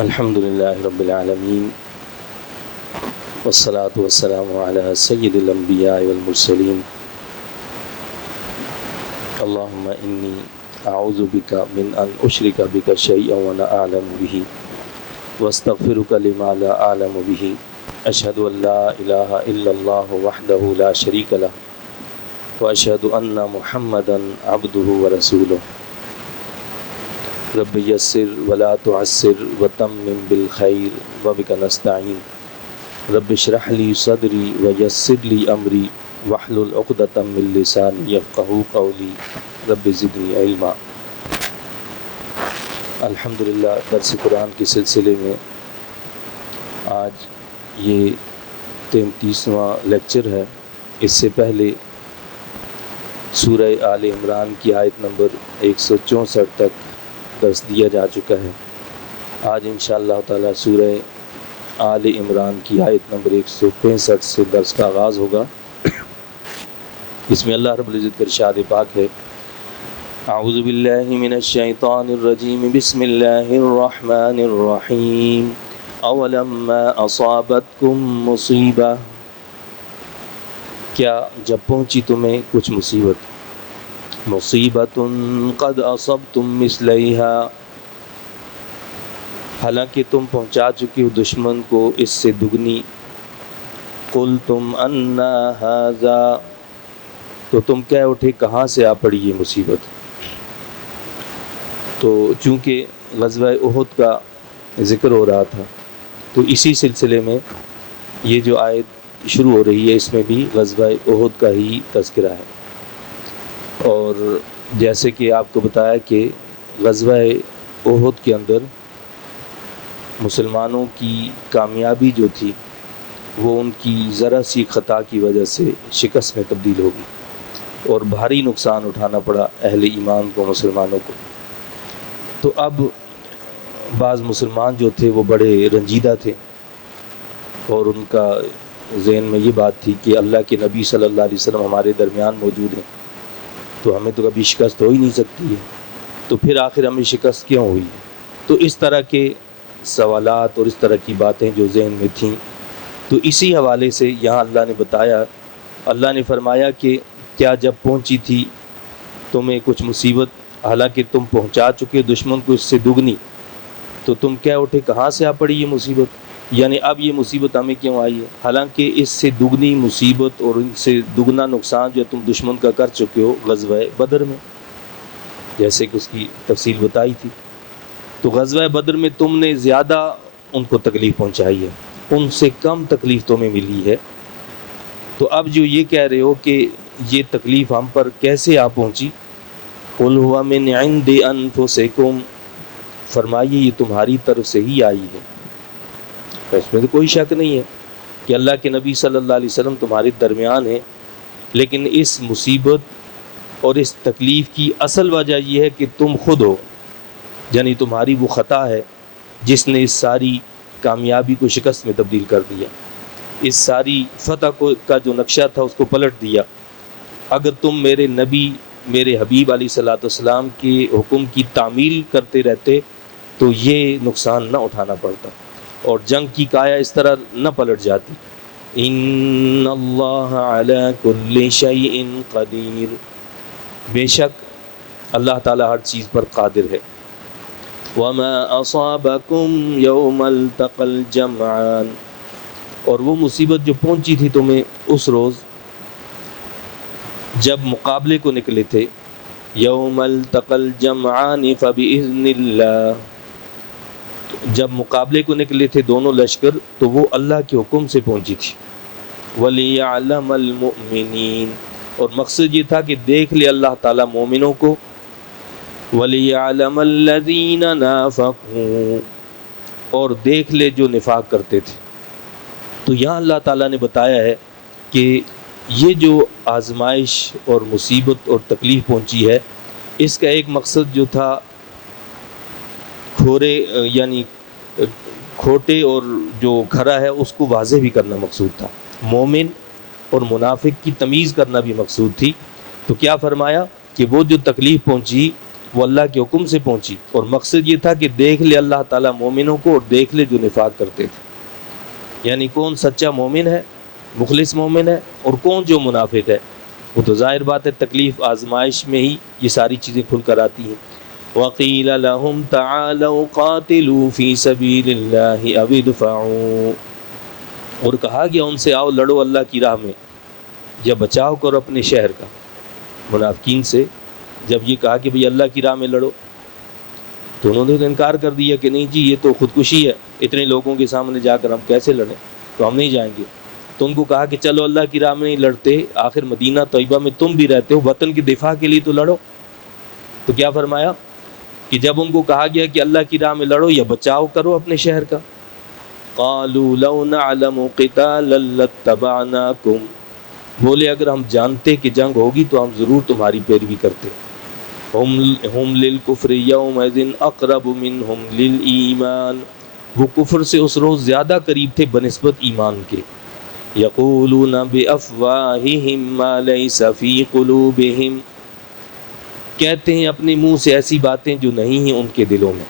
الحمد للہ رب العالمین والصلاة والسلام علی سید الانبیاء والمرسلین اللہم انی اعوذ بک من ان اشرک بک شیئا وانا اعلم به واستغفرک لما لا اعلم به اشہد ان لا الہ الا اللہ وحدہ لا شریک لہ واشہد ان محمدا عبدہ ورسولہ رب یسر ولا تعسر وتمم بالخیر وبک نستعین رب اشرح لی صدری ویسر لی امری واحلل عقدۃ من لسانی یفقہوا قولی رب زدنی علما۔ الحمدللہ درس قرآن کے سلسلے میں آج یہ 33واں لیکچر ہے۔ اس سے پہلے سورہ آل عمران کی آیت نمبر 164 تک درس دیا جا چکا ہے۔ آج انشاءاللہ تعالی سورہ آل عمران کی آیت نمبر 165 سے درس کا آغاز ہوگا۔ اس میں اللہ رب العزت کا ارشاد پاک ہے، اعوذ باللہ من الشیطان الرجیم بسم اللہ الرحمن الرحیم اولما اصابتکم مصیبہ، کیا جب پہنچی تمہیں کچھ مصیبت، مصیبت قد اصبتم مثلیہا، حالانکہ تم پہنچا چکی ہو دشمن کو اس سے دگنی، قلتم انا ھذا، تو تم کہہ اٹھے کہاں سے آ پڑی یہ مصیبت۔ تو چونکہ غزوہ احد کا ذکر ہو رہا تھا تو اسی سلسلے میں یہ جو آیت شروع ہو رہی ہے اس میں بھی غزوہ احد کا ہی تذکرہ ہے۔ اور جیسے کہ آپ کو بتایا کہ غزوہ احد کے اندر مسلمانوں کی کامیابی جو تھی وہ ان کی ذرا سی خطا کی وجہ سے شکست میں تبدیل ہوگی اور بھاری نقصان اٹھانا پڑا اہل ایمان کو، مسلمانوں کو۔ تو اب بعض مسلمان جو تھے وہ بڑے رنجیدہ تھے اور ان کا ذہن میں یہ بات تھی کہ اللہ کے نبی صلی اللہ علیہ وسلم ہمارے درمیان موجود ہیں تو ہمیں تو کبھی شکست ہو ہی نہیں سکتی ہے، تو پھر آخر ہمیں شکست کیوں ہوئی۔ تو اس طرح کے سوالات اور اس طرح کی باتیں جو ذہن میں تھیں، تو اسی حوالے سے یہاں اللہ نے بتایا، اللہ نے فرمایا کہ کیا جب پہنچی تھی تمہیں کچھ مصیبت، حالانکہ تم پہنچا چکے دشمن کو اس سے دگنی، تو تم کیا اٹھے کہاں سے آ پڑی یہ مصیبت، یعنی اب یہ مصیبت ہمیں کیوں آئی ہے، حالانکہ اس سے دگنی مصیبت اور ان سے دگنا نقصان جو تم دشمن کا کر چکے ہو غزوہ بدر میں، جیسے کہ اس کی تفصیل بتائی تھی۔ تو غزوہ بدر میں تم نے زیادہ ان کو تکلیف پہنچائی ہے، ان سے کم تکلیف تمہیں ملی ہے۔ تو اب جو یہ کہہ رہے ہو کہ یہ تکلیف ہم پر کیسے آ پہنچی، قل ھو من عند انفسکم، فرمائیے یہ تمہاری طرف سے ہی آئی ہے۔ اس میں تو کوئی شک نہیں ہے کہ اللہ کے نبی صلی اللہ علیہ وسلم تمہارے درمیان ہیں، لیکن اس مصیبت اور اس تکلیف کی اصل وجہ یہ ہے کہ تم خود ہو، یعنی تمہاری وہ خطا ہے جس نے اس ساری کامیابی کو شکست میں تبدیل کر دیا، اس ساری فتح کا جو نقشہ تھا اس کو پلٹ دیا۔ اگر تم میرے نبی، میرے حبیب علیہ الصلوۃ والسلام کے حکم کی تعمیل کرتے رہتے تو یہ نقصان نہ اٹھانا پڑتا اور جنگ کی کایا اس طرح نہ پلٹ جاتی۔ ان اللہ علی کل شیء قدیر، بے شک اللہ تعالی ہر چیز پر قادر ہے۔ وما اصابکم یوم التقى الجمعان، اور وہ مصیبت جو پہنچی تھی تمہیں اس روز جب مقابلے کو نکلے تھے، یوم التقى الجمعان فبإذن اللہ، جب مقابلے کو نکلے تھے دونوں لشکر تو وہ اللہ کے حکم سے پہنچی تھی۔ وَلِيَعْلَمَ الْمُؤْمِنِينَ، اور مقصد یہ تھا کہ دیکھ لے اللہ تعالیٰ مومنوں کو، وَلِيَعْلَمَ الَّذِينَ نَافَقُوا، اور دیکھ لے جو نفاق کرتے تھے۔ تو یہاں اللہ تعالیٰ نے بتایا ہے کہ یہ جو آزمائش اور مصیبت اور تکلیف پہنچی ہے، اس کا ایک مقصد جو تھا یعنی کھوٹے اور جو کھرا ہے اس کو واضح بھی کرنا مقصود تھا، مومن اور منافق کی تمیز کرنا بھی مقصود تھی۔ تو کیا فرمایا کہ وہ جو تکلیف پہنچی وہ اللہ کے حکم سے پہنچی، اور مقصد یہ تھا کہ دیکھ لے اللہ تعالیٰ مومنوں کو اور دیکھ لے جو نفاق کرتے تھے، یعنی کون سچا مومن ہے، مخلص مومن ہے، اور کون جو منافق ہے۔ وہ تو ظاہر بات ہے تکلیف آزمائش میں ہی یہ ساری چیزیں کھل کر آتی ہیں۔ وَقِيلَ لَهُمْ تَعَالَوْا قَاتِلُوا فِي سَبِيلِ اللَّهِ أَوِ ادْفَعُوا، اور کہا گیا ان سے آؤ لڑو اللہ کی راہ میں یا بچاؤ کرو اپنے شہر کا۔ منافقین سے جب یہ کہا کہ بھئی اللہ کی راہ میں لڑو تو انہوں نے تو انکار کر دیا کہ نہیں جی یہ تو خودکشی ہے، اتنے لوگوں کے سامنے جا کر ہم کیسے لڑیں، تو ہم نہیں جائیں گے۔ تو ان کو کہا کہ چلو اللہ کی راہ میں نہیں لڑتے، آخر مدینہ طیبہ میں تم بھی رہتے ہو، وطن کے دفاع کے لیے تو لڑو۔ تو کیا فرمایا کہ جب ان کو کہا گیا کہ اللہ کی راہ میں لڑو یا بچاؤ کرو اپنے شہر کا، قالوا لو نعلم قتالا لاتبعناکم، بولے اگر ہم جانتے کہ جنگ ہوگی تو ہم ضرور تمہاری پیروی کرتے۔ ہم للکفر یومئذ اقرب منہم للایمان، وہ کفر سے اس روز زیادہ قریب تھے بنسبت ایمان کے۔ یقولون بافواہہم ما لیس فی قلوبہم، کہتے ہیں اپنے منہ سے ایسی باتیں جو نہیں ہیں ان کے دلوں میں۔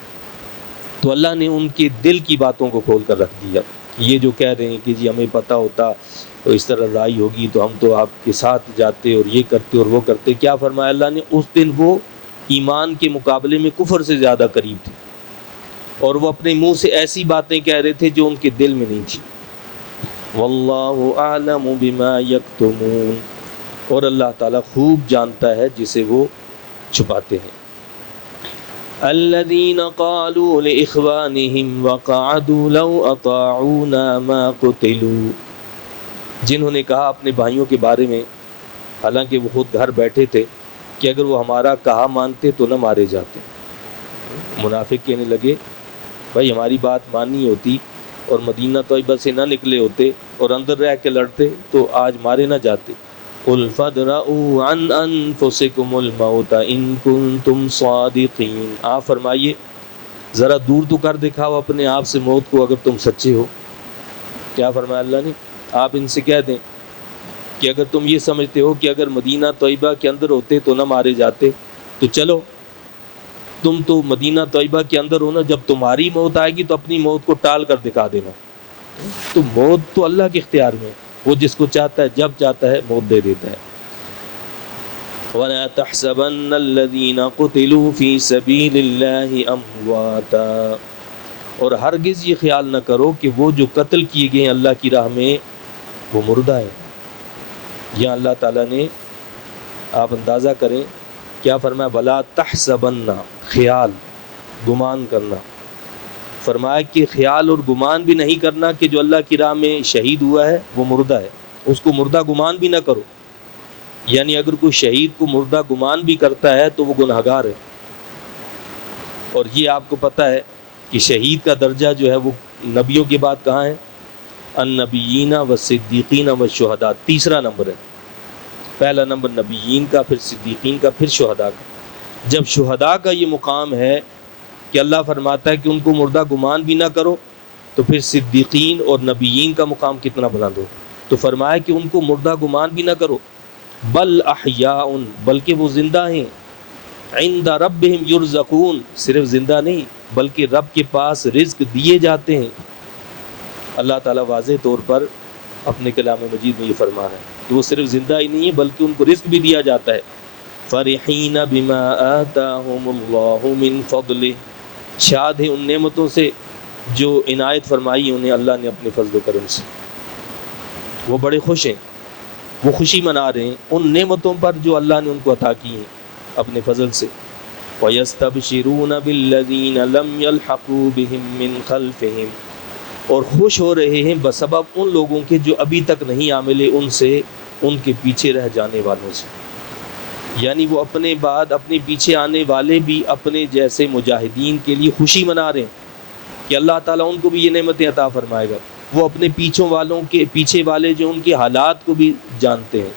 تو اللہ نے ان کے دل کی باتوں کو کھول کر رکھ دیا۔ یہ جو کہہ رہے ہیں کہ جی ہمیں پتہ ہوتا تو اس طرح لڑائی ہوگی تو ہم تو آپ کے ساتھ جاتے اور یہ کرتے اور وہ کرتے، کیا فرمایا اللہ نے، اس دن وہ ایمان کے مقابلے میں کفر سے زیادہ قریب تھے، اور وہ اپنے منہ سے ایسی باتیں کہہ رہے تھے جو ان کے دل میں نہیں تھی۔ واللہ اعلم بما یکتمون، اور اللہ تعالیٰ خوب جانتا ہے جسے وہ چھپاتے ہیں۔ الذين قالوا لإخوانهم وقعدوا لو أطاعونا ما قتلوا، جنہوں نے کہا اپنے بھائیوں کے بارے میں حالانکہ وہ خود گھر بیٹھے تھے کہ اگر وہ ہمارا کہا مانتے تو نہ مارے جاتے۔ منافق کہنے لگے بھائی ہماری بات ماننی ہوتی اور مدینہ طیبہ سے نہ نکلے ہوتے اور اندر رہ کے لڑتے تو آج مارے نہ جاتے۔ قل فادرؤوا عن انفسکم الموت ان کنتم صادقین، آپ فرمائیے ذرا دور تو کر دکھاؤ اپنے آپ سے موت کو اگر تم سچے ہو۔ کیا فرمایا اللہ نے، آپ ان سے کہہ دیں کہ اگر تم یہ سمجھتے ہو کہ اگر مدینہ طیبہ کے اندر ہوتے تو نہ مارے جاتے تو چلو تم تو مدینہ طیبہ کے اندر ہو نا، جب تمہاری موت آئے گی تو اپنی موت کو ٹال کر دکھا دینا۔ تو موت تو اللہ کے اختیار میں، وہ جس کو چاہتا ہے جب چاہتا ہے موت دے دیتا ہے۔ وَلَا تَحْسَبَنَّ الَّذِينَ قُتِلُوا فِي سَبِيلِ اللَّهِ أَمْوَاتًا، اور ہرگز یہ خیال نہ کرو کہ وہ جو قتل کیے گئے ہیں اللہ کی راہ میں وہ مردہ ہے۔ یہاں اللہ تعالیٰ نے، آپ اندازہ کریں کیا فرمایا، وَلَا تَحْسَبَنَّ، خیال گمان کرنا، فرمایا کہ خیال اور گمان بھی نہیں کرنا کہ جو اللہ کی راہ میں شہید ہوا ہے وہ مردہ ہے، اس کو مردہ گمان بھی نہ کرو۔ یعنی اگر کوئی شہید کو مردہ گمان بھی کرتا ہے تو وہ گناہگار ہے، اور یہ آپ کو پتہ ہے کہ شہید کا درجہ جو ہے وہ نبیوں کے بعد کہاں ہے، النبیین والصدیقین والشہداء، تیسرا نمبر ہے۔ پہلا نمبر نبیین کا، پھر صدیقین کا، پھر شہداء کا۔ جب شہداء کا یہ مقام ہے کہ اللہ فرماتا ہے کہ ان کو مردہ گمان بھی نہ کرو، تو پھر صدیقین اور نبیین کا مقام کتنا بلند ہو۔ تو فرمایا کہ ان کو مردہ گمان بھی نہ کرو، بل احیاء، بلکہ وہ زندہ ہیں، عند ربہم یرزقون، صرف زندہ نہیں بلکہ رب کے پاس رزق دیے جاتے ہیں۔ اللہ تعالیٰ واضح طور پر اپنے کلام مجید میں یہ فرما رہا ہے کہ وہ صرف زندہ ہی نہیں ہے بلکہ ان کو رزق بھی دیا جاتا ہے۔ فرحین بما آتاہم اللہ من فضلہ، شاد ہیں ان نعمتوں سے جو عنایت فرمائی انہیں اللہ نے اپنے فضل و کرم سے، وہ بڑے خوش ہیں، وہ خوشی منا رہے ہیں ان نعمتوں پر جو اللہ نے ان کو عطا کی ہیں اپنے فضل سے۔ وَيَسْتَبْشِرُونَ بِالَّذِينَ لَمْ يَلْحَقُوا بِهِم مِّن خَلْفِهِمْ، اور خوش ہو رہے ہیں بسبب ان لوگوں کے جو ابھی تک نہیں آ ملے ان سے، ان کے پیچھے رہ جانے والوں سے۔ یعنی وہ اپنے بعد اپنے پیچھے آنے والے بھی اپنے جیسے مجاہدین کے لیے خوشی منا رہے ہیں کہ اللہ تعالیٰ ان کو بھی یہ نعمتیں عطا فرمائے گا۔ وہ اپنے پیچھوں والوں کے پیچھے والے جو ان کے حالات کو بھی جانتے ہیں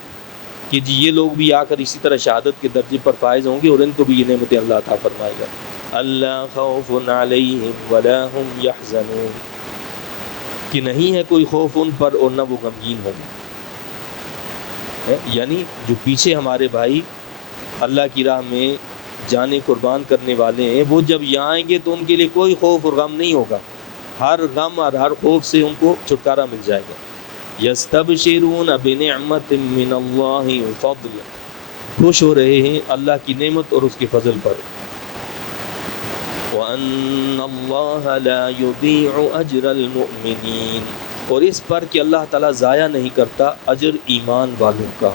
کہ جی یہ لوگ بھی آ کر اسی طرح شہادت کے درجے پر فائز ہوں گے اور ان کو بھی یہ نعمتیں اللہ عطا فرمائے گا۔ اللہ خوف علیہم ولا هم یحزنون، کہ نہیں ہے کوئی خوف ان پر اور نہ وہ غمگین ہوں گے۔ یعنی جو پیچھے ہمارے بھائی اللہ کی راہ میں جانیں قربان کرنے والے ہیں، وہ جب یہاں آئیں گے تو ان کے لیے کوئی خوف اور غم نہیں ہوگا، ہر غم اور ہر خوف سے ان کو چھٹکارا مل جائے گا۔ یستبشرون بنعمت من اللہ وفضل، خوش ہو رہے ہیں اللہ کی نعمت اور اس کے فضل پر۔ وَأَنَّ اللَّهَ لَا يُضِيعُ أَجْرَ الْمُؤْمِنِينَ، اور اس پر کہ اللہ تعالیٰ ضائع نہیں کرتا اجر ایمان والوں کا،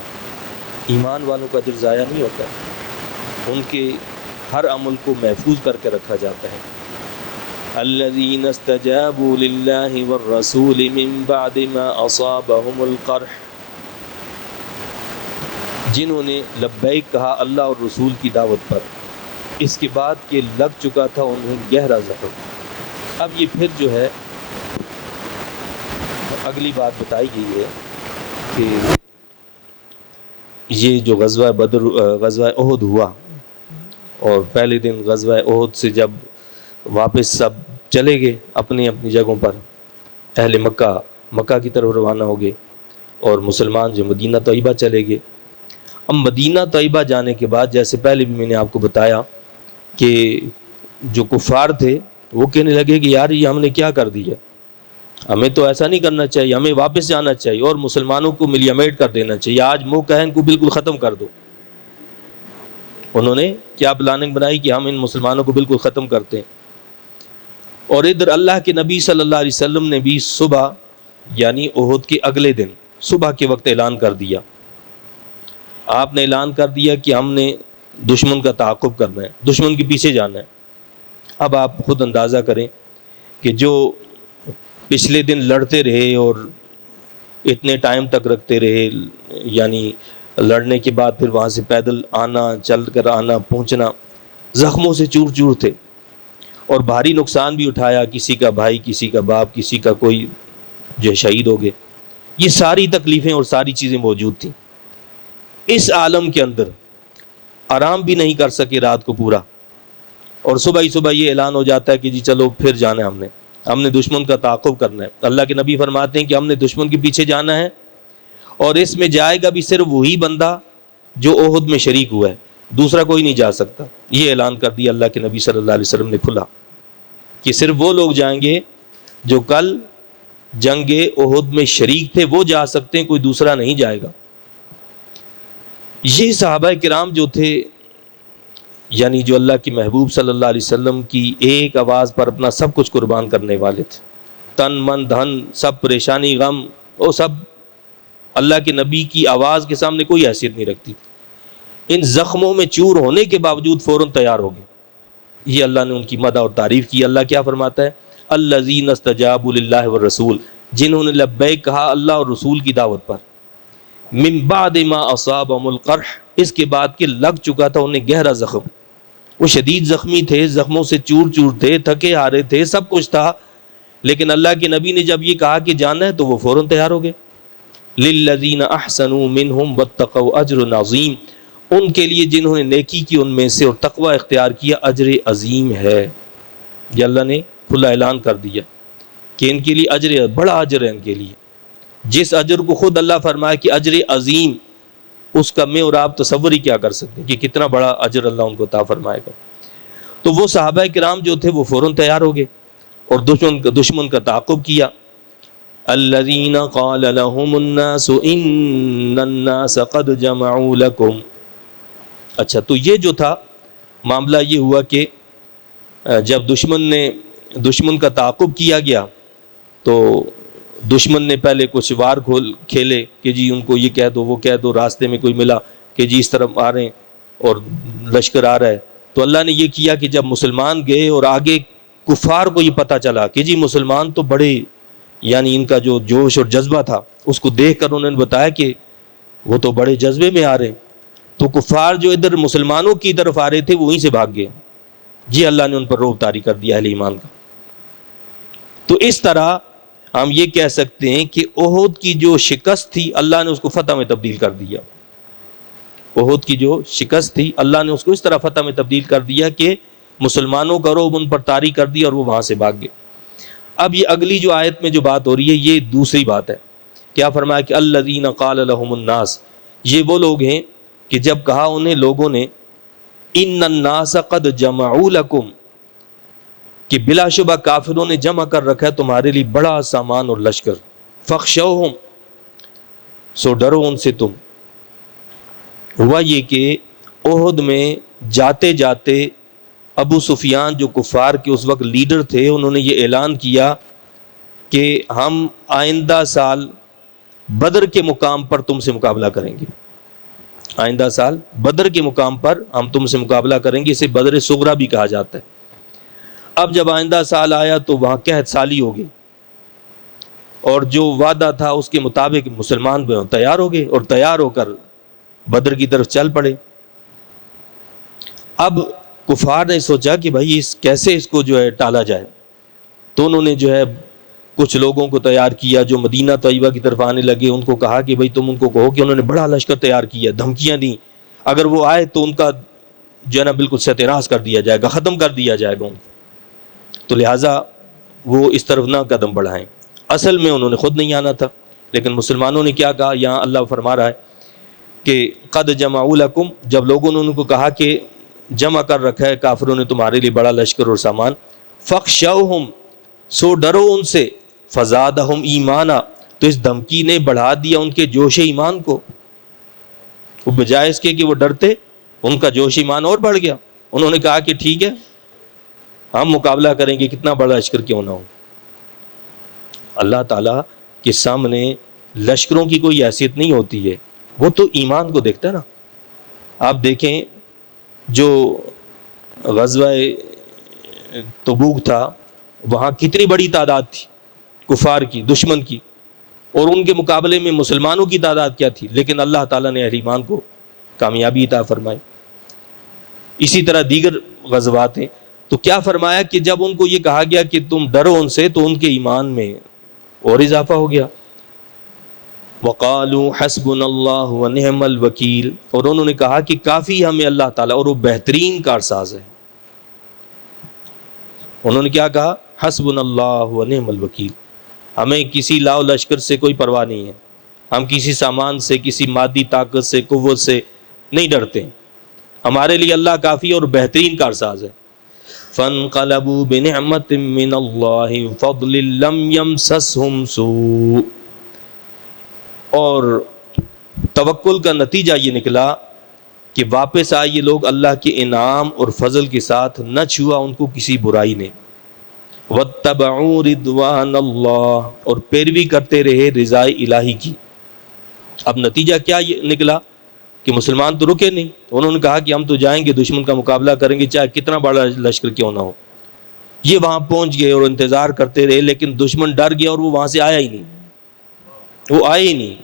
ایمان والوں کا اجر ضائع نہیں ہوتا، ان کے ہر عمل کو محفوظ کر کے رکھا جاتا ہے۔ الذین استجابوا للہ والرسول من بعد ما اصابهم القرح، جنہوں نے لبیک کہا اللہ اور رسول کی دعوت پر، اس کے بعد کہ لگ چکا تھا انہیں گہرا زخم۔ اب یہ پھر جو ہے اگلی بات بتائی گئی ہے کہ یہ جو غزوہ بدر، غزوہ احد ہوا، اور پہلے دن غزوہ احد سے جب واپس سب چلے گئے اپنی اپنی جگہوں پر، اہل مکہ کی طرف روانہ ہو گئے، اور مسلمان جو مدینہ طیبہ چلے گئے۔ اب مدینہ طیبہ جانے کے بعد جیسے پہلے بھی میں نے آپ کو بتایا کہ جو کفار تھے وہ کہنے لگے کہ یار یہ ہم نے کیا کر دیا، ہمیں تو ایسا نہیں کرنا چاہیے، ہمیں واپس جانا چاہیے اور مسلمانوں کو ملیمیٹ کر دینا چاہیے، آج موقع ہے ان کو بالکل ختم کر دو۔ انہوں نے کیا پلاننگ بنائی کہ ہم ان مسلمانوں کو بالکل ختم کرتے ہیں۔ اور ادھر اللہ کے نبی صلی اللہ علیہ وسلم نے بھی صبح یعنی احد کے اگلے دن صبح کے وقت اعلان کر دیا، آپ نے اعلان کر دیا کہ ہم نے دشمن کا تعاقب کرنا ہے، دشمن کے پیچھے جانا ہے۔ اب آپ خود اندازہ کریں کہ جو پچھلے دن لڑتے رہے اور اتنے ٹائم تک رکھتے رہے، یعنی لڑنے کے بعد پھر وہاں سے پیدل آنا، چل کر آنا، پہنچنا، زخموں سے چور چور تھے، اور بھاری نقصان بھی اٹھایا، کسی کا بھائی، کسی کا باپ، کسی کا کوئی جو شہید ہو گئے، یہ ساری تکلیفیں اور ساری چیزیں موجود تھیں۔ اس عالم کے اندر آرام بھی نہیں کر سکے رات کو پورا، اور صبح ہی صبح یہ اعلان ہو جاتا ہے کہ جی چلو پھر جانا ہے، ہم نے دشمن کا تعاقب کرنا ہے۔ اللہ کے نبی فرماتے ہیں کہ ہم نے دشمن کے پیچھے جانا ہے، اور اس میں جائے گا بھی صرف وہی بندہ جو احد میں شریک ہوا ہے، دوسرا کوئی نہیں جا سکتا۔ یہ اعلان کر دیا اللہ کے نبی صلی اللہ علیہ وسلم نے کھلا کہ صرف وہ لوگ جائیں گے جو کل جنگ احد میں شریک تھے، وہ جا سکتے ہیں، کوئی دوسرا نہیں جائے گا۔ یہ صحابہ کرام جو تھے، یعنی جو اللہ کی محبوب صلی اللہ علیہ وسلم کی ایک آواز پر اپنا سب کچھ قربان کرنے والے تھے، تن من دھن سب، پریشانی غم، وہ سب اللہ کے نبی کی آواز کے سامنے کوئی حیثیت نہیں رکھتی تھی۔ ان زخموں میں چور ہونے کے باوجود فوراً تیار ہو گئے۔ یہ اللہ نے ان کی مدح اور تعریف کی۔ اللہ کیا فرماتا ہے؟ الذین استجابوا للہ والرسول، جنہوں نے لبیک کہا اللہ اور رسول کی دعوت پر، من بعد ما اصابهم القرح، اس کے بعد کہ لگ چکا تھا انہیں گہرا زخم، وہ شدید زخمی تھے، زخموں سے چور چور تھے، تھکے ہارے تھے، سب کچھ تھا، لیکن اللہ کے نبی نے جب یہ کہا کہ جانا ہے تو وہ فوراً تیار ہو گئے۔ للذین احسنوا منہم واتقوا اجر عظیم، ان کے لیے جنہوں نے نیکی کی ان میں سے اور تقوی اختیار کیا، اجر عظیم ہے۔ یہ اللہ نے کھلا اعلان کر دیا کہ ان کے لیے اجر، بڑا اجر ہے ان کے لیے۔ جس اجر کو خود اللہ فرمایا کہ اجر عظیم، اس کا میں اور آپ تصور ہی کیا کر سکتے ہیں کہ کتنا بڑا اجر اللہ ان کو عطا فرمائے گا۔ تو وہ صحابہ کرام جو تھے وہ فوراً تیار ہو گئے اور دشمن کا تعاقب کیا۔ الذین قال لهم الناس ان الناس قد جمعوا لكم، اچھا تو یہ جو تھا معاملہ یہ ہوا کہ جب دشمن کا تعاقب کیا گیا تو دشمن نے پہلے کچھ وار کھیلے کہ جی ان کو یہ کہہ دو، وہ کہہ دو، راستے میں کوئی ملا کہ جی اس طرف آ رہے ہیں اور لشکر آ رہا ہے۔ تو اللہ نے یہ کیا کہ جب مسلمان گئے اور آگے کفار کو یہ پتہ چلا کہ جی مسلمان تو بڑے، یعنی ان کا جو جوش اور جذبہ تھا اس کو دیکھ کر انہوں نے بتایا کہ وہ تو بڑے جذبے میں آ رہے ہیں، تو کفار جو ادھر مسلمانوں کی طرف آ رہے تھے وہ وہیں سے بھاگ گئے۔ جی اللہ نے ان پر رعب طاری کر دیا اہل ایمان کا۔ تو اس طرح ہم یہ کہہ سکتے ہیں کہ احد کی جو شکست تھی اللہ نے اس کو فتح میں تبدیل کر دیا۔ احد کی جو شکست تھی اللہ نے اس کو اس طرح فتح میں تبدیل کر دیا کہ مسلمانوں کا رعب ان پر طاری کر دیا اور وہ وہاں سے بھاگ گئے۔ اب یہ اگلی جو آیت میں جو بات ہو رہی ہے یہ دوسری بات ہے۔ کیا فرمایا کہ الذین قال لهم الناس، یہ وہ لوگ ہیں کہ جب کہا انہیں لوگوں نے ان الناس قد جمعوا لکم، کہ بلا شبہ کافروں نے جمع کر رکھا ہے تمہارے لیے بڑا سامان اور لشکر، فخشوہم، سو ڈرو ان سے تم۔ ہوا یہ کہ احد میں جاتے جاتے ابو سفیان جو کفار کے اس وقت لیڈر تھے، انہوں نے یہ اعلان کیا کہ ہم آئندہ سال بدر کے مقام پر تم سے مقابلہ کریں گے، آئندہ سال بدر کے مقام پر ہم تم سے مقابلہ کریں گے، اسے بدر صغریٰ بھی کہا جاتا ہے۔ اب جب آئندہ سال آیا تو وہاں قحط سالی ہو گئی، اور جو وعدہ تھا اس کے مطابق مسلمان تیار ہو گئے اور تیار ہو کر بدر کی طرف چل پڑے۔ اب کفار نے سوچا کہ بھائی کیسے اس کو جو ہے ٹالا جائے، تو انہوں نے جو ہے کچھ لوگوں کو تیار کیا جو مدینہ طیبہ کی طرف آنے لگے، ان کو کہا کہ بھائی تم ان کو کہو کہ انہوں نے بڑا لشکر تیار کیا، دھمکیاں دیں، اگر وہ آئے تو ان کا جو ہے نا بالکل ستیراس کر دیا جائے گا، ختم کر دیا جائے گا ان کو، تو لہٰذا وہ اس طرف نہ قدم بڑھائیں۔ اصل میں انہوں نے خود نہیں آنا تھا، لیکن مسلمانوں نے کیا کہا، یہاں اللہ فرما رہا ہے کہ قد جمعوا لکم، جب لوگوں نے ان کو کہا کہ جمع کر رکھا ہے کافروں نے تمہارے لیے بڑا لشکر اور سامان، فخشوہم، سو ڈرو ان سے، فزادہم ایمانا، تو اس دھمکی نے بڑھا دیا ان کے جوش ایمان کو، وہ بجائے اس کے کہ وہ ڈرتے، ان کا جوش ایمان اور بڑھ گیا، انہوں نے کہا کہ ٹھیک ہے ہم مقابلہ کریں گے، کتنا بڑا لشکر کیوں نہ ہو۔ اللہ تعالیٰ کے سامنے لشکروں کی کوئی حیثیت نہیں ہوتی ہے، وہ تو ایمان کو دیکھتا ہے نا۔ آپ دیکھیں جو غزوہ تبوک تھا، وہاں کتنی بڑی تعداد تھی کفار کی، دشمن کی، اور ان کے مقابلے میں مسلمانوں کی تعداد کیا تھی، لیکن اللہ تعالیٰ نے اہل ایمان کو کامیابی عطا فرمائی۔ اسی طرح دیگر غزوات ہیں، تو کیا فرمایا کہ جب ان کو یہ کہا گیا کہ تم ڈرو ان سے، تو ان کے ایمان میں اور اضافہ ہو گیا۔ وقالوا حسبنا اللہ ونعم الوکیل، اور انہوں نے کہا کہ کافی ہمیں اللہ تعالیٰ، اور وہ بہترین کارساز ہے۔ انہوں نے کیا کہا، حسبنا اللہ ونعم الوکیل، ہمیں کسی لاؤ لشکر سے کوئی پرواہ نہیں ہے، ہم کسی سامان سے، کسی مادی طاقت سے، قوت سے نہیں ڈرتے، ہمارے لیے اللہ کافی اور بہترین کارساز ہے۔ فانقلبوا بنعمت من اللہ فضل لم یمسسہم سوء، اور توکل کا نتیجہ یہ نکلا کہ واپس آئے یہ لوگ اللہ کے انعام اور فضل کے ساتھ، نہ چھوا ان کو کسی برائی نے۔ واتبعوا رضوان اللہ، اور پیروی کرتے رہے رضا الہی کی۔ اب نتیجہ کیا یہ نکلا کہ مسلمان تو رکے نہیں، انہوں نے کہا کہ ہم تو جائیں گے، دشمن کا مقابلہ کریں گے، چاہے کتنا بڑا لشکر کیوں نہ ہو۔ یہ وہاں پہنچ گئے اور انتظار کرتے رہے، لیکن دشمن ڈر گیا اور وہ وہاں سے آیا ہی نہیں، وہ آئے ہی نہیں۔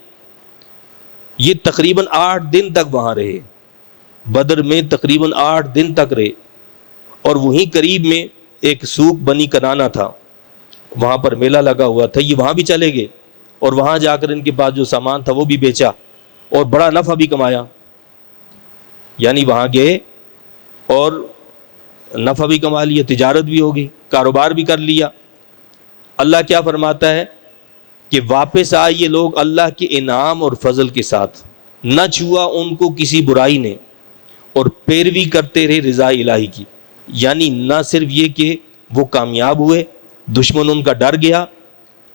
یہ تقریباً 8 دن تک وہاں رہے، بدر میں تقریباً 8 دن تک رہے، اور وہیں قریب میں ایک سوق بنی کنانا تھا، وہاں پر میلہ لگا ہوا تھا، یہ وہاں بھی چلے گئے، اور وہاں جا کر ان کے پاس جو سامان تھا وہ بھی بیچا اور بڑا نفع بھی کمایا۔ یعنی وہاں گئے اور نفع بھی کما لیا، تجارت بھی ہوگی، کاروبار بھی کر لیا۔ اللہ کیا فرماتا ہے کہ واپس آئے یہ لوگ اللہ کے انعام اور فضل کے ساتھ، نہ چھوا ان کو کسی برائی نے، اور پیروی کرتے رہے رضا الہی کی۔ یعنی نہ صرف یہ کہ وہ کامیاب ہوئے، دشمن ان کا ڈر گیا،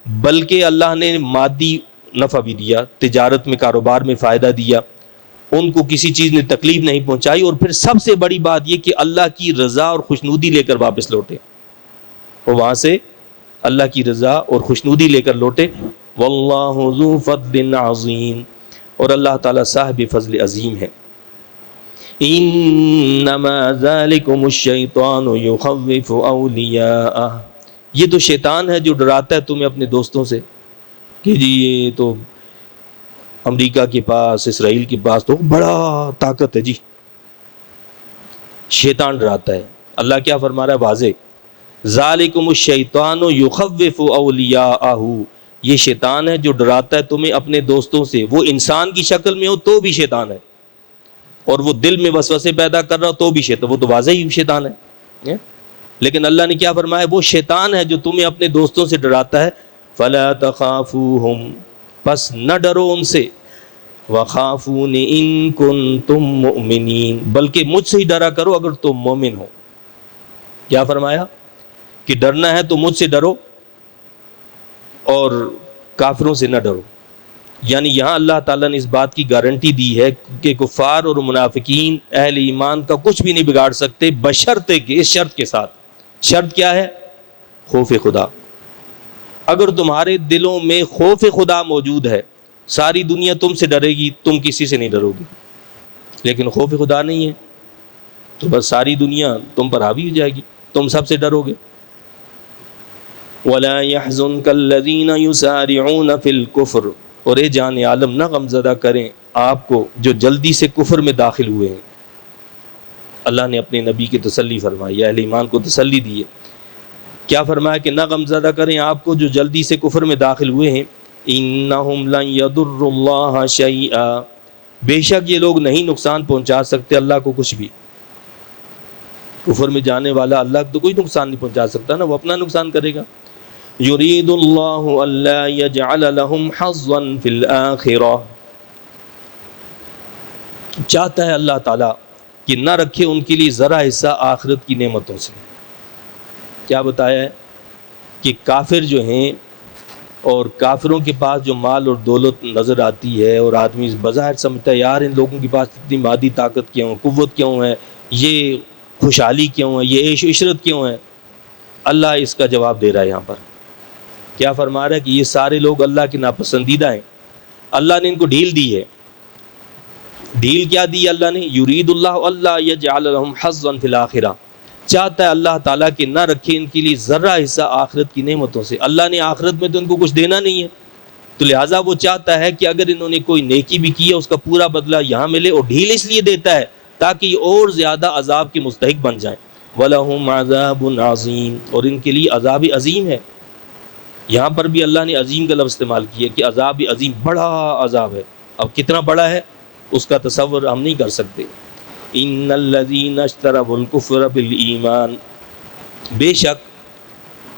بلکہ اللہ نے مادی نفع بھی دیا، تجارت میں، کاروبار میں فائدہ دیا، ان کو کسی چیز نے تکلیف نہیں پہنچائی، اور پھر سب سے بڑی بات یہ کہ اللہ کی رضا اور خوشنودی لے کر واپس لوٹے، اور وہاں سے اللہ کی رضا اور خوشنودی لے کر لوٹے۔ واللہ ذو فضل عظیم، اور اللہ تعالیٰ صاحب فضل عظیم ہے۔ انما ذالکم الشیطان یخوف اولیاءہ، یہ تو شیطان ہے جو ڈراتا ہے تمہیں اپنے دوستوں سے کہ جی یہ تو امریکہ کے پاس، اسرائیل کے پاس تو بڑا طاقت ہے جی، شیطان ڈراتا ہے۔ اللہ کیا فرما رہا ہے واضح، ذالکم الشیطان یخوف اولیاءہ، یہ شیطان ہے جو ڈراتا ہے تمہیں اپنے دوستوں سے، وہ انسان کی شکل میں ہو تو بھی شیطان ہے، اور وہ دل میں وسوسے پیدا کر رہا ہو تو بھی شیطان، وہ تو واضح ہی شیطان ہے۔ لیکن اللہ نے کیا فرمایا، وہ شیطان ہے جو تمہیں اپنے دوستوں سے ڈراتا ہے۔ فلا تخافوہم، پس نہ ڈرو ان سے، وَخَافُونِ إِن كُنتُم مُؤْمِنِينَ، بلکہ مجھ سے ہی ڈرا کرو اگر تم مومن ہو۔ کیا فرمایا کہ ڈرنا ہے تو مجھ سے ڈرو اور کافروں سے نہ ڈرو۔ یعنی یہاں اللہ تعالیٰ نے اس بات کی گارنٹی دی ہے کہ کفار اور منافقین اہل ایمان کا کچھ بھی نہیں بگاڑ سکتے، بشرطے کہ اس شرط کے ساتھ۔ شرط کیا ہے؟ خوف خدا۔ اگر تمہارے دلوں میں خوف خدا موجود ہے، ساری دنیا تم سے ڈرے گی، تم کسی سے نہیں ڈرو گی، لیکن خوف خدا نہیں ہے تو بس ساری دنیا تم پر حاوی ہو جائے گی، تم سب سے ڈرو گے۔ وَلَا يَحْزُنْكَ الَّذِينَ يُسَارِعُونَ فِي الْكُفْرِ، اور اے جان عالم نہ غمزدہ کریں آپ کو جو جلدی سے کفر میں داخل ہوئے ہیں۔ اللہ نے اپنے نبی کی تسلی فرمائی، اہل ایمان کو تسلی دی ہے۔ کیا فرمایا کہ نہ غمزدہ کریں آپ کو جو جلدی سے کفر میں داخل ہوئے ہیں۔ إِنَّهُمْ لَن يَضُرُّوا اللَّهَ شَيْئًا، بے شک یہ لوگ نہیں نقصان پہنچا سکتے اللہ کو کچھ بھی۔ کفر میں جانے والا اللہ کو تو کوئی نقصان نہیں پہنچا سکتا نا، وہ اپنا نقصان کرے گا۔ يُرِيدُ اللَّهُ أَلَّا يَجْعَلَ لَهُمْ حَظًّا فِي الْآخِرَةِ، چاہتا ہے اللہ تعالیٰ کہ نہ رکھے ان کے لیے ذرا حصہ آخرت کی نعمتوں سے۔ کیا بتایا ہے کہ کافر جو ہیں اور کافروں کے پاس جو مال اور دولت نظر آتی ہے اور آدمی بظاہر سمجھتا ہے یار ان لوگوں کے پاس اتنی مادی طاقت کیوں، قوت کیوں ہے، یہ خوشحالی کیوں ہے، یہ عیش و عشرت کیوں ہے، اللہ اس کا جواب دے رہا ہے یہاں پر۔ کیا فرما رہا ہے کہ یہ سارے لوگ اللہ کے ناپسندیدہ ہیں، اللہ نے ان کو ڈھیل دی ہے۔ ڈھیل کیا دی اللہ نے؟ یرید اللہ اللہ یجعل لهم حظا فی الآخرہ، چاہتا ہے اللہ تعالیٰ کہ نہ رکھے ان کے لیے ذرہ حصہ آخرت کی نعمتوں سے۔ اللہ نے آخرت میں تو ان کو کچھ دینا نہیں ہے، تو لہٰذا وہ چاہتا ہے کہ اگر انہوں نے کوئی نیکی بھی کی ہے اس کا پورا بدلہ یہاں ملے، اور ڈھیل اس لیے دیتا ہے تاکہ یہ اور زیادہ عذاب کے مستحق بن جائیں۔ وَلَهُمْ عَذَابٌ عَظِيمٌ، اور ان کے لیے عذاب عظیم ہے۔ یہاں پر بھی اللہ نے عظیم کا لفظ استعمال کیا کہ عذاب عظیم، بڑا عذاب ہے۔ اب کتنا بڑا ہے اس کا تصور ہم نہیں کر سکتے۔ ان الذین اشتروا الکفر بالایمان، بے شک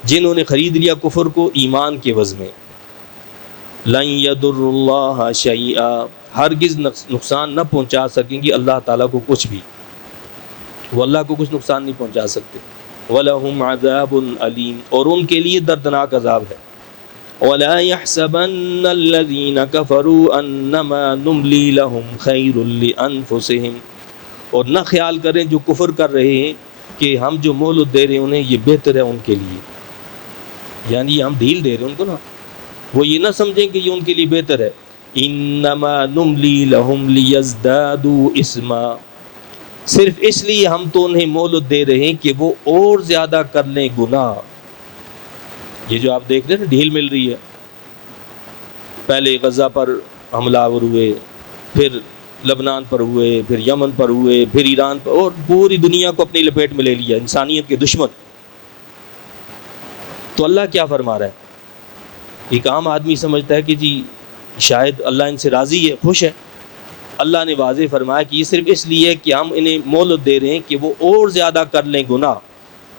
جنہوں نے خرید لیا کفر کو ایمان کے عوض میں، لن یضروا اللہ شیئا، ہرگز نقصان نہ پہنچا سکیں گے اللہ تعالیٰ کو کچھ بھی، وہ اللہ کو کچھ نقصان نہیں پہنچا سکتے۔ وَلَهُمْ عَذَابٌ علیم، اور ان کے لیے دردناک عذاب ہے۔ وَلَا يَحْسَبَنَّ الَّذِينَ كَفَرُوا أَنَّمَا نُمْلِي لَهُمْ خَيْرٌ لِأَنفُسِهِمْ، اور نہ خیال کریں جو کفر کر رہے ہیں کہ ہم جو مہلت دے رہے ہیں انہیں یہ بہتر ہے ان کے لیے، یعنی ہم ڈھیل دے رہے ہیں ان کو نا، وہ یہ نہ سمجھیں کہ یہ ان کے لیے بہتر ہے۔ إِنَّمَا نُمْلِي لَهُمْ لِيَزْدَادُوا إِثْمًا، صرف اس لیے ہم تو انہیں مہلت دے رہے ہیں کہ وہ اور زیادہ کر لیں گناہ۔ یہ جو آپ دیکھ رہے ہیں نا ڈھیل مل رہی ہے، پہلے غزہ پر حملہ آور ہوئے، پھر لبنان پر ہوئے، پھر یمن پر ہوئے، پھر ایران پر، اور پوری دنیا کو اپنی لپیٹ میں لے لیا، انسانیت کے دشمن۔ تو اللہ کیا فرما رہا ہے؟ ایک عام آدمی سمجھتا ہے کہ جی شاید اللہ ان سے راضی ہے، خوش ہے۔ اللہ نے واضح فرمایا کہ یہ صرف اس لیے کہ ہم انہیں مہلت دے رہے ہیں کہ وہ اور زیادہ کر لیں گناہ۔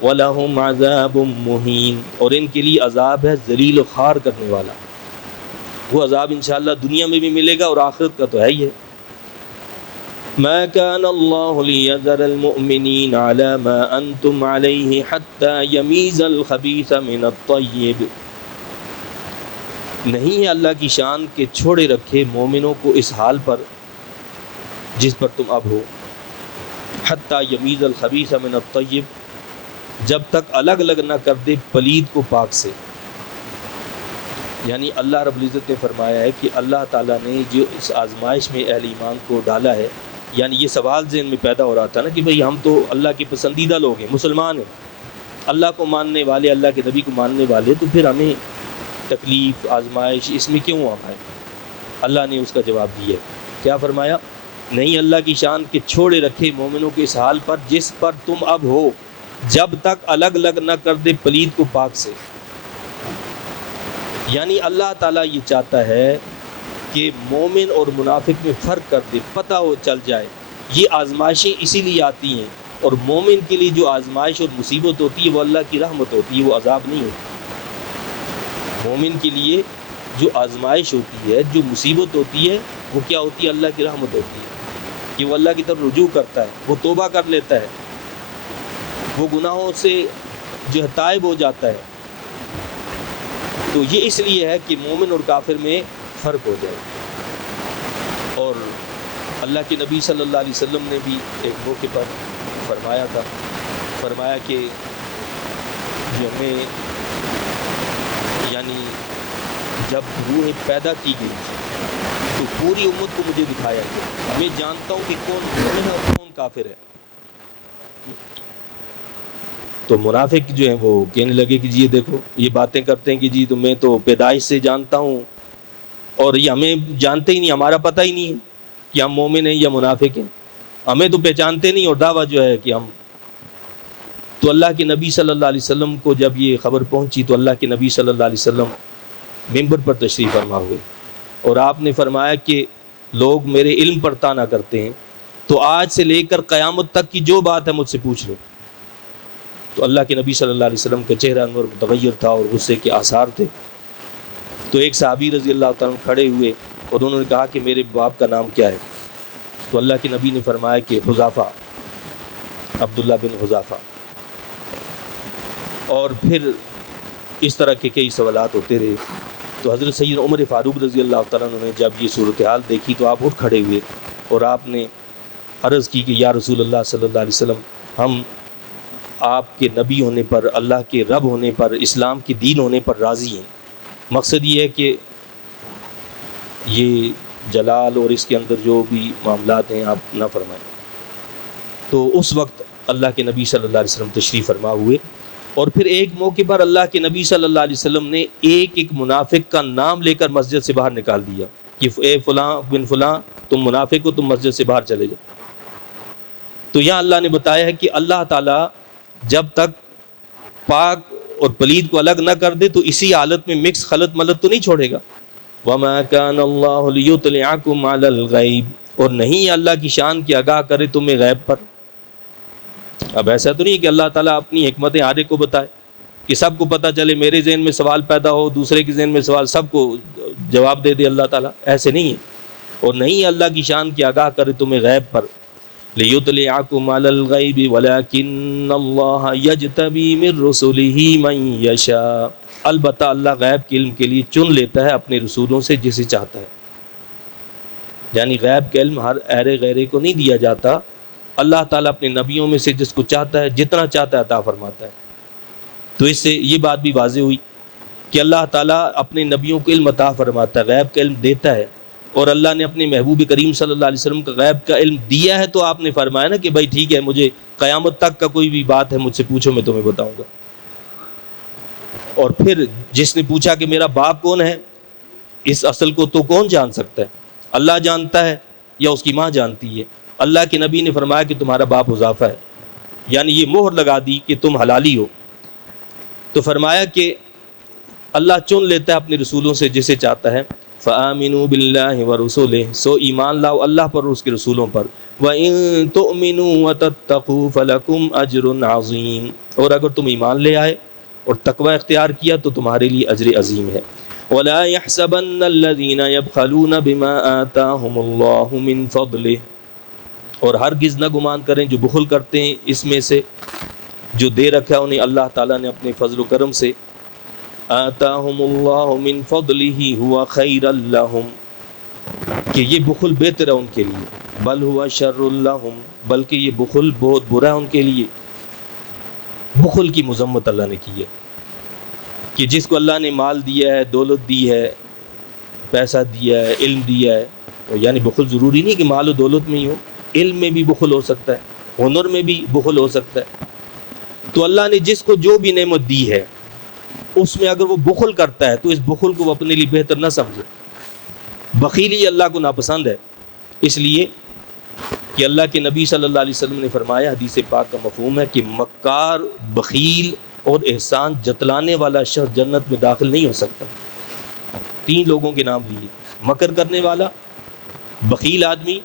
وَلَهُمْ عَذَابٌ مُّهِينٌ، اور ان کے لیے عذاب ہے ذلیل و خوار کرنے والا۔ وہ عذاب انشاءاللہ دنیا میں بھی ملے گا اور آخرت کا تو ہے ہی ہے۔ مَا كَانَ اللَّهُ لِيَذَرَ الْمُؤْمِنِينَ عَلَى مَا أَنْتُمْ عَلَيْهِ حَتَّى يَمِيزَ الْخَبِيثَ مِنَ الطَّيِّبِ، نہیں ہے اللہ کی شان کہ چھوڑے رکھے مومنوں کو اس حال پر جس پر تم اب ہو، حَتَّى يَمِيزَ الْخَبِيثَ مِنَ الطَّيِّبِ، جب تک الگ الگ نہ کر دے پلید کو پاک سے۔ یعنی اللہ رب العزت نے فرمایا ہے کہ اللہ تعالیٰ نے جو اس آزمائش میں اہل ایمان کو ڈالا ہے، یعنی یہ سوال ذہن میں پیدا ہو رہا تھا نا کہ بھئی ہم تو اللہ کے پسندیدہ لوگ ہیں، مسلمان ہیں، اللہ کو ماننے والے، اللہ کے نبی کو ماننے والے، تو پھر ہمیں تکلیف آزمائش اس میں کیوں آنا ہے؟ اللہ نے اس کا جواب دیا ہے۔ کیا فرمایا؟ نہیں اللہ کی شان کہ چھوڑے رکھے مومنوں کے اس حال پر جس پر تم اب ہو، جب تک الگ الگ نہ کر دے پلید کو پاک سے۔ یعنی اللہ تعالیٰ یہ چاہتا ہے کہ مومن اور منافق میں فرق کر دے، پتہ ہو چل جائے یہ آزمائشیں اسی لیے آتی ہیں، اور مومن کے لیے جو آزمائش اور مصیبت ہوتی ہے وہ اللہ کی رحمت ہوتی ہے، وہ عذاب نہیں ہوتی۔ مومن کے لیے جو آزمائش ہوتی ہے، جو مصیبت ہوتی ہے، وہ کیا ہوتی ہے؟ اللہ کی رحمت ہوتی ہے کہ وہ اللہ کی طرف رجوع کرتا ہے، وہ توبہ کر لیتا ہے، وہ گناہوں سے جو ہے تائب ہو جاتا ہے۔ تو یہ اس لیے ہے کہ مومن اور کافر میں فرق ہو جائے۔ اور اللہ کے نبی صلی اللہ علیہ وسلم نے بھی ایک موقع پر فرمایا تھا، فرمایا کہ جو ہمیں یعنی جب روح پیدا کی گئی تو پوری امت کو مجھے دکھایا گیا، میں جانتا ہوں کہ کون مومن ہے اور کون کافر ہے۔ تو منافق جو ہیں وہ کہنے لگے کہ جی یہ دیکھو یہ باتیں کرتے ہیں کہ جی تو میں تو پیدائش سے جانتا ہوں، اور یہ ہمیں جانتے ہی نہیں، ہمارا پتہ ہی نہیں ہے کہ ہم مومن ہیں یا منافق ہیں، ہمیں تو پہچانتے نہیں، اور دعویٰ جو ہے کہ ہم۔ تو اللہ کے نبی صلی اللہ علیہ وسلم کو جب یہ خبر پہنچی تو اللہ کے نبی صلی اللہ علیہ وسلم ممبر پر تشریف فرما ہوئے، اور آپ نے فرمایا کہ لوگ میرے علم پر طعنہ کرتے ہیں، تو آج سے لے کر قیامت تک کی جو بات ہے مجھ سے پوچھ لو۔ تو اللہ کے نبی صلی اللہ علیہ وسلم کا چہرہ انور متغیر تھا اور غصے کے آثار تھے۔ تو ایک صحابی رضی اللہ تعالیٰ عنہ کھڑے ہوئے اور انہوں نے کہا کہ میرے باپ کا نام کیا ہے؟ تو اللہ کے نبی نے فرمایا کہ حذیفہ، عبداللہ بن حذیفہ۔ اور پھر اس طرح کے کئی سوالات ہوتے رہے۔ تو حضرت سید عمر فاروق رضی اللہ تعالیٰ عنہ نے جب یہ صورتحال دیکھی تو آپ اٹھ کھڑے ہوئے اور آپ نے عرض کی کہ یا رسول اللہ صلی اللہ علیہ وسلم، ہم آپ کے نبی ہونے پر، اللہ کے رب ہونے پر، اسلام کے دین ہونے پر راضی ہیں، مقصد یہ ہے کہ یہ جلال اور اس کے اندر جو بھی معاملات ہیں آپ نہ فرمائیں۔ تو اس وقت اللہ کے نبی صلی اللہ علیہ وسلم تشریف فرما ہوئے، اور پھر ایک موقع پر اللہ کے نبی صلی اللہ علیہ وسلم نے ایک منافق کا نام لے کر مسجد سے باہر نکال دیا کہ اے فلاں بن فلاں تم منافق ہو، تم مسجد سے باہر چلے جاؤ۔ تو یہاں اللہ نے بتایا ہے کہ اللہ تعالیٰ جب تک پاک اور پلید کو الگ نہ کر دے تو اسی حالت میں مکس خلط ملط تو نہیں چھوڑے گا۔ وَمَا كَانَ اللَّهُ لِيُطْلِعَكُمْ عَلَى الْغَيْبِ، اور نہیں اللہ کی شان کی آگاہ کرے تمہیں غیب پر۔ اب ایسا تو نہیں کہ اللہ تعالیٰ اپنی حکمت ہر ایک کو بتائے کہ سب کو پتہ چلے، میرے ذہن میں سوال پیدا ہو، دوسرے کے ذہن میں سوال، سب کو جواب دے دے اللہ تعالیٰ، ایسے نہیں ہے۔ اور نہیں اللہ کی شان کی آگاہ کرے تمہیں غیب پر۔ لِيُطْلِعَكُمْ عَلَى الْغَيْبِ وَلَكِنَّ اللَّهَ يَجْتَبِي مِن رُّسُلِهِ مَن يَشَاءُ، البتہ اللہ غیب کے علم کے لیے چن لیتا ہے اپنے رسولوں سے جسے چاہتا ہے۔ یعنی غیب کا علم ہر ایرے غیرے کو نہیں دیا جاتا، اللہ تعالیٰ اپنے نبیوں میں سے جس کو چاہتا ہے جتنا چاہتا ہے عطا فرماتا ہے۔ تو اس سے یہ بات بھی واضح ہوئی کہ اللہ تعالیٰ اپنے نبیوں کو علم عطا فرماتا ہے، غیب کا علم دیتا ہے، اور اللہ نے اپنے محبوب کریم صلی اللہ علیہ وسلم کا غیب کا علم دیا ہے۔ تو آپ نے فرمایا نا کہ بھائی ٹھیک ہے، مجھے قیامت تک کا کوئی بھی بات ہے مجھ سے پوچھو، میں تمہیں بتاؤں گا۔ اور پھر جس نے پوچھا کہ میرا باپ کون ہے، اس اصل کو تو کون جان سکتا ہے؟ اللہ جانتا ہے یا اس کی ماں جانتی ہے؟ اللہ کے نبی نے فرمایا کہ تمہارا باپ حذیفہ ہے، یعنی یہ مہر لگا دی کہ تم حلالی ہو۔ تو فرمایا کہ اللہ چن لیتا ہے اپنے رسولوں سے جسے چاہتا ہے۔ فآمنوا باللہ ورسولہ، سو ایمان لاؤ اللہ پر اور اس کے رسولوں پر۔ وَإِن تُؤْمِنُوا وَتَتَّقُوا فَلَكُمْ أَجْرٌ عَظِيمٌ، اور اگر تم ایمان لے آئے اور تقوی اختیار کیا تو تمہارے لیے اجر عظیم ہے۔ وَلَا يَحْسَبَنَّ الَّذِينَ يَبْخَلُونَ بِمَا آتَاهُمُ اللَّهُ مِن فَضْلِهِ، اور ہرگز نہ گمان کریں جو بخل کرتے ہیں اس میں سے جو دے رکھا انہیں اللہ تعالیٰ نے اپنے فضل و کرم سے۔ آتاہم اللہ من فضلہ ہوا خیر لہم، کہ یہ بخل بہتر ہے ان کے لیے، بل ہوا شر لہم، بلکہ یہ بخل بہت برا ہے ان کے لیے۔ بخل کی مذمت اللہ نے کی ہے کہ جس کو اللہ نے مال دیا ہے، دولت دی ہے، پیسہ دیا ہے، علم دیا ہے، یعنی بخل ضروری نہیں کہ مال و دولت میں ہی ہو، علم میں بھی بخل ہو سکتا ہے، ہنر میں بھی بخل ہو سکتا ہے۔ تو اللہ نے جس کو جو بھی نعمت دی ہے اس میں اگر وہ بخل کرتا ہے تو اس بخل کو وہ اپنے لیے بہتر نہ سمجھے۔ بخیلی اللہ کو ناپسند ہے، اس لیے کہ اللہ کے نبی صلی اللہ علیہ وسلم نے فرمایا، حدیث پاک کا مفہوم ہے کہ مکار، بخیل اور احسان جتلانے والا شخص جنت میں داخل نہیں ہو سکتا۔ 3 لوگوں کے نام لیے، مکر کرنے والا، بخیل آدمی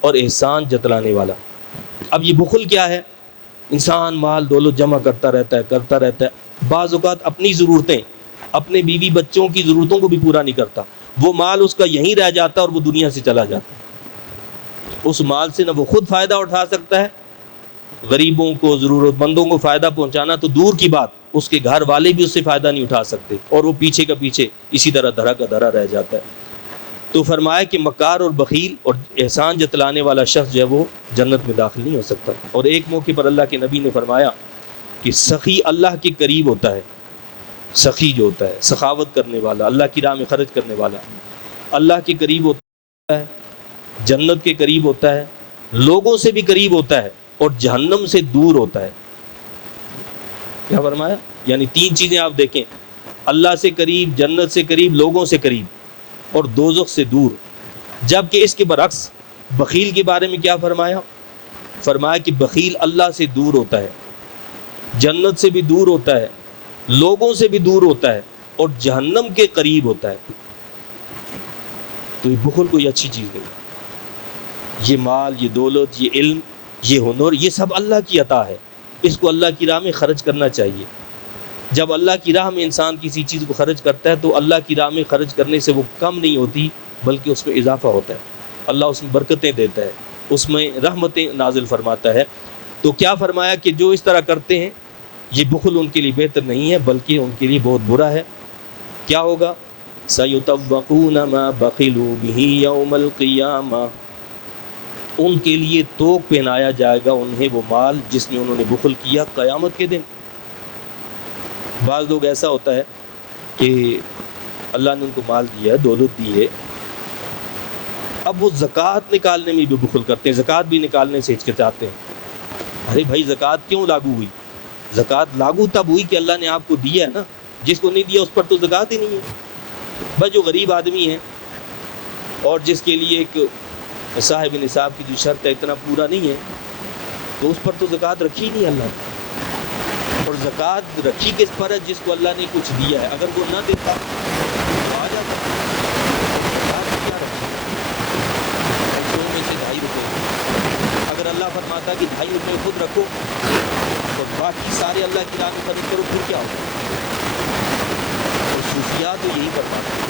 اور احسان جتلانے والا۔ اب یہ بخل کیا ہے؟ انسان مال دولت جمع کرتا رہتا ہے، بعض اوقات اپنی ضرورتیں اپنے بیوی بچوں کی ضرورتوں کو بھی پورا نہیں کرتا، وہ مال اس کا یہیں رہ جاتا اور وہ دنیا سے چلا جاتا. اس مال سے نہ وہ خود فائدہ اٹھا سکتا ہے، غریبوں کو ضرورت مندوں کو فائدہ پہنچانا تو دور کی بات، اس کے گھر والے بھی اس سے فائدہ نہیں اٹھا سکتے، اور وہ پیچھے کا پیچھے اسی طرح دھرا کا دھرا رہ جاتا ہے. تو فرمایا کہ مکار اور بخیل اور احسان جتلانے والا شخص جو ہے وہ جنت میں داخل نہیں ہو سکتا. اور ایک موقع پر اللہ کے نبی نے فرمایا کہ سخی اللہ کے قریب ہوتا ہے. سخی جو ہوتا ہے سخاوت کرنے والا، اللہ کی راہ میں خرچ کرنے والا، اللہ کے قریب ہوتا ہے، جنت کے قریب ہوتا ہے، لوگوں سے بھی قریب ہوتا ہے اور جہنم سے دور ہوتا ہے. کیا فرمایا؟ یعنی 3 چیزیں آپ دیکھیں، اللہ سے قریب، جنت سے قریب، لوگوں سے قریب اور دوزخ سے دور. جبکہ اس کے برعکس بخیل کے بارے میں کیا فرمایا؟ فرمایا کہ بخیل اللہ سے دور ہوتا ہے، جنت سے بھی دور ہوتا ہے، لوگوں سے بھی دور ہوتا ہے اور جہنم کے قریب ہوتا ہے. تو یہ بخل کوئی اچھی چیز نہیں. یہ مال، یہ دولت، یہ علم، یہ ہنر، یہ سب اللہ کی عطا ہے، اس کو اللہ کی راہ میں خرچ کرنا چاہیے. جب اللہ کی راہ میں انسان کسی چیز کو خرچ کرتا ہے تو اللہ کی راہ میں خرچ کرنے سے وہ کم نہیں ہوتی بلکہ اس میں اضافہ ہوتا ہے. اللہ اس میں برکتیں دیتا ہے، اس میں رحمتیں نازل فرماتا ہے. تو کیا فرمایا کہ جو اس طرح کرتے ہیں یہ بخل ان کے لیے بہتر نہیں ہے بلکہ ان کے لیے بہت برا ہے. کیا ہوگا؟ سَيُطَوَّقُونَ مَا بَخِلُوا بِهِ يَوْمَ الْقِيَامَةِ، ان کے لیے توق پہنایا جائے گا انہیں وہ مال جس میں انہوں نے بخل کیا قیامت کے دن. بعض لوگ ایسا ہوتا ہے کہ اللہ نے ان کو مال دیا ہے، دولت دی ہے، اب وہ زکوٰۃ نکالنے میں بھی بخل کرتے ہیں، زکوٰۃ بھی نکالنے سے ہچکچاتے ہیں. ارے بھائی زکوٰۃ کیوں لاگو ہوئی؟ زکوٰۃ لاگو تب ہوئی کہ اللہ نے آپ کو دیا ہے نا، جس کو نہیں دیا اس پر تو زکوٰۃ ہی نہیں ہے. بس جو غریب آدمی ہے اور جس کے لیے ایک صاحب نصاب کی جو شرط ہے اتنا پورا نہیں ہے تو اس پر تو زکوٰۃ رکھی نہیں اللہ نے. اور زکوٰۃ رکھی کس پر ہے؟ جس کو اللہ نے کچھ دیا ہے. اگر وہ نہ دیتا تو آ جاتا. زکوٰۃ کیا رکھی؟ 2 میں سے 2.5 روپے. اگر اللہ فرماتا کہ 2.5 روپے خود رکھو اور باقی سارے اللہ کی راہ میں خرچ کرو پھر کیا ہوگا؟ اور صوفیاء تو یہی فرماتے ہیں.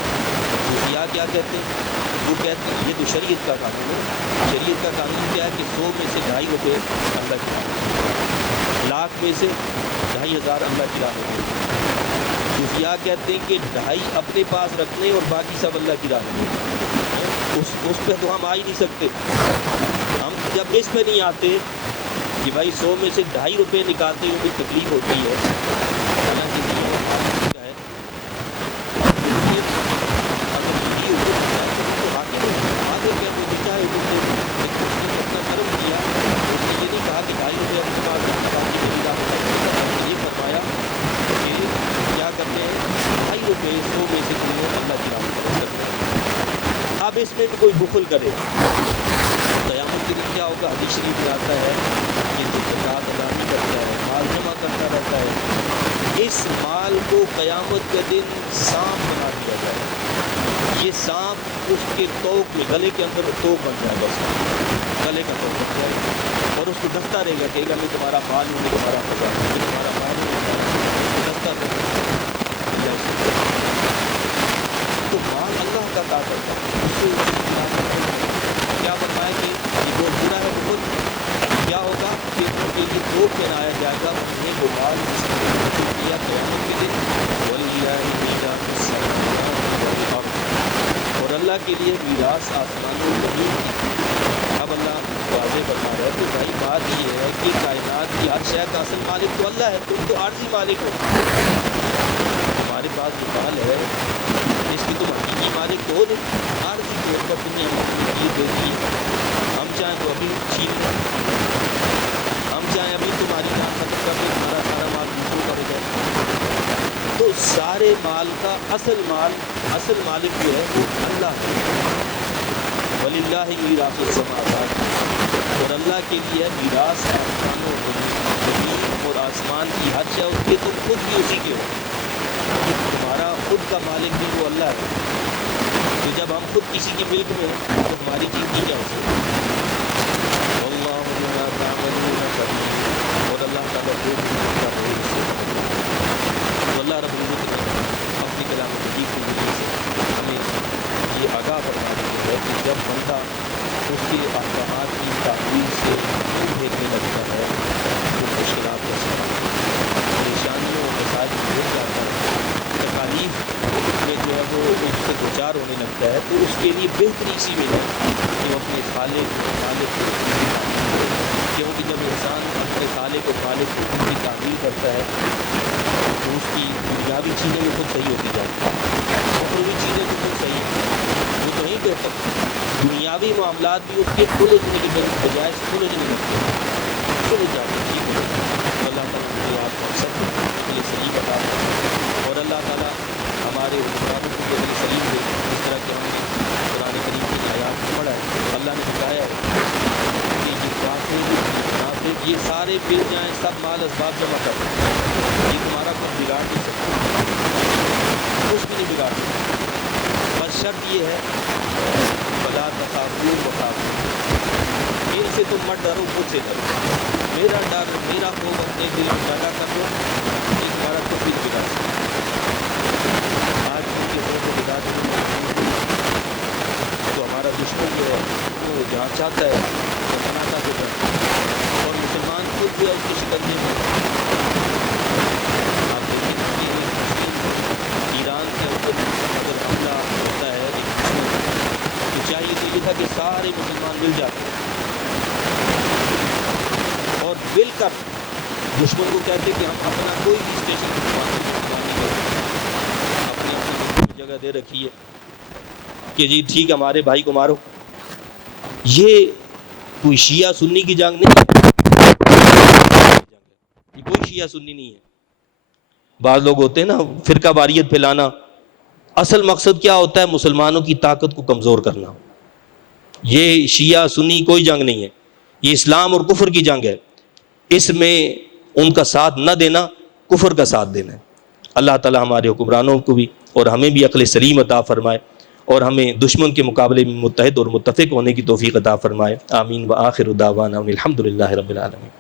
صوفیاء کیا کہتے ہیں؟ وہ کہتے ہیں یہ تو شریعت کا قانون ہے. شریعت کا قانون کیا ہے کہ 100 میں سے 2.5 روپے اللہ کی راہ میں، لاکھ میں سے 2,500 اللہ کی راہ میں. صوفیاء کہتے ہیں کہ 2.5 اپنے پاس رکھنے اور باقی سب اللہ کی راہ میں. اس پہ تو ہم آ ہی نہیں سکتے. ہم جب اس پہ نہیں آتے کہ بھائی 100 میں سے 2.5 روپے نکالتے ہوئے بھی تکلیف ہوتی ہے، حالانکہ اب اس میں کوئی بخل کرے قیامت کے دن کیا ہوگا؟ حدیث شریف میں آتا ہے کہ جو زکوٰۃ ادا نہیں کرتا ہے، مال جمع کرتا رہتا ہے، اس مال کو قیامت کے دن سانپ بنا دیا جائے گا. یہ سانپ اس کے توق میں، گلے کے اندر توق بن جائے گا، گلے کا توق بن جائے گا اور اس کو ڈستا رہے گا کہ میں تمہارا مال ہوں، میں تمہارا خزانہ ہوں، میں تمہارا مال ہوں، ڈستا رہے گا. تو مال اللہ کا طاقت ہے. کیا فرمایا کہ یہ بہت برا ہے. بہت کیا ہوگا کہ ان کے لیے توق پہنایا جائے گا انہیں وہ مال جس نے کیا قیامت کے دن. اور اللہ کے لیے میراث آسمانوں زمین کی. اب اللہ واضح بتا رہا ہے تو بھائی بات یہ ہے کہ کائنات کی ہر شے کا اصل مالک تو اللہ ہے، تم تو عارضی مالک ہو. ہمارے پاس جو مال ہے اس کی تم حقیقی مالک تو ہو نہیں، عارضی طور پر تم نے ہم چیز دیتی ہے. ہم چاہیں تو ابھی چھین لیں، ہم چاہیں ابھی تمہاری جان ختم کر دیں، تمہارا سارا مال دوسروں کا ہو جائے. تو سارے مال کا اصل مالک جو ہے وہ اللہ ہے. وَلِلَّهِ مِيرَاثُ السَّمَاوَاتِ، اور اللہ کے لیے میراث آسمانوں زمین اور آسمان کی ہر شے اس کے، تم خود بھی اسی کے ہو. تمہارا خود کا مالک بھی وہ اللہ ہے. تو جب ہم خود کسی کے ملک میں ہیں تو ہماری چیز کی کیا ہو سکتی ہے؟ وَاللَّهُ بِمَا تَعْمَلُونَ خَبِيرٌ، اور اللہ تعالیٰ جو بھی کر رہے ہیں. تو اللہ رب العزت نے بیزار ہونے لگتا ہے تو اس کے لیے بہتری اسی میں ہے کہ وہ اپنے خالق کو کیونکہ جب انسان اپنے خالق و خالق کی تعمیل کرتا ہے تو اس کی دنیاوی چیزیں بھی خود صحیح ہوتی جاتی ہیں، اخروی چیزیں بھی خود صحیح ہیں، وہ تو نہیں کہتا دنیاوی معاملات بھی اس کے کھلجنے کی بجائے کھلجنے لگتے ہیں، کھلج جاتے ہیں، ٹھیک ہے۔ اللہ تعالیٰ کی آپ کو سب کے لیے صحیح بتا دیں اور اللہ تعالیٰ ہمارے حکمرانوں کو بھی صحیح دے، اس طرح کہ ہم نے قرآن کریم کی آیات میں پڑھا ہے، اللہ نے بتایا ہے کہ یہ کافر منافق یہ سارے پھر جائیں، سب مال اسباب جمع کر دیں، یہ تمہارا کچھ بگاڑ نہیں سکتا، کچھ بھی نہیں بگاڑ سکتا، بس شرط یہ ہے بلا تخافون وخافون، ان سے تم مت ڈرو، مجھ سے ڈرو، میرا ڈر میرا خوف اپنے دل میں پیدا کر دو، یہ تمہارا کچھ بھی نہیں بگاڑ سکتا۔ آج ان کے خوف و بگاڑ تو ہمارا دشمن جو ہے وہ جہاں چاہتا ہے وہ بناتا تو کرتا ہے، اور مسلمان خود بھی اس کے شکنجے میں آپ دیکھیں کہ ایران کے اوپر اگر حملہ ہوتا ہے ایک دشمن تو چاہیے تو یہ تھا کہ سارے مسلمان مل جاتے اور مل کر دشمن کو کہتے کہ ہم اپنا کوئی بھی اسٹیشن نہیں کرتے، اپنے اپنی جگہ دے رکھی ہے کہ جی ٹھیک ہے ہمارے بھائی کو مارو۔ یہ کوئی شیعہ سنی کی جنگ نہیں ہے، یہ کوئی شیعہ سنی نہیں ہے۔ بعض لوگ ہوتے ہیں نا فرقہ واریت پھیلانا، اصل مقصد کیا ہوتا ہے؟ مسلمانوں کی طاقت کو کمزور کرنا۔ یہ شیعہ سنی کوئی جنگ نہیں ہے، یہ اسلام اور کفر کی جنگ ہے، اس میں ان کا ساتھ نہ دینا کفر کا ساتھ دینا ہے۔ اللہ تعالی ہمارے حکمرانوں کو بھی اور ہمیں بھی عقل سلیم عطا فرمائے اور ہمیں دشمن کے مقابلے میں متحد اور متفق ہونے کی توفیق عطا فرمائے۔ آمین۔ وآخر دعوانا الحمد للہ رب العالمین۔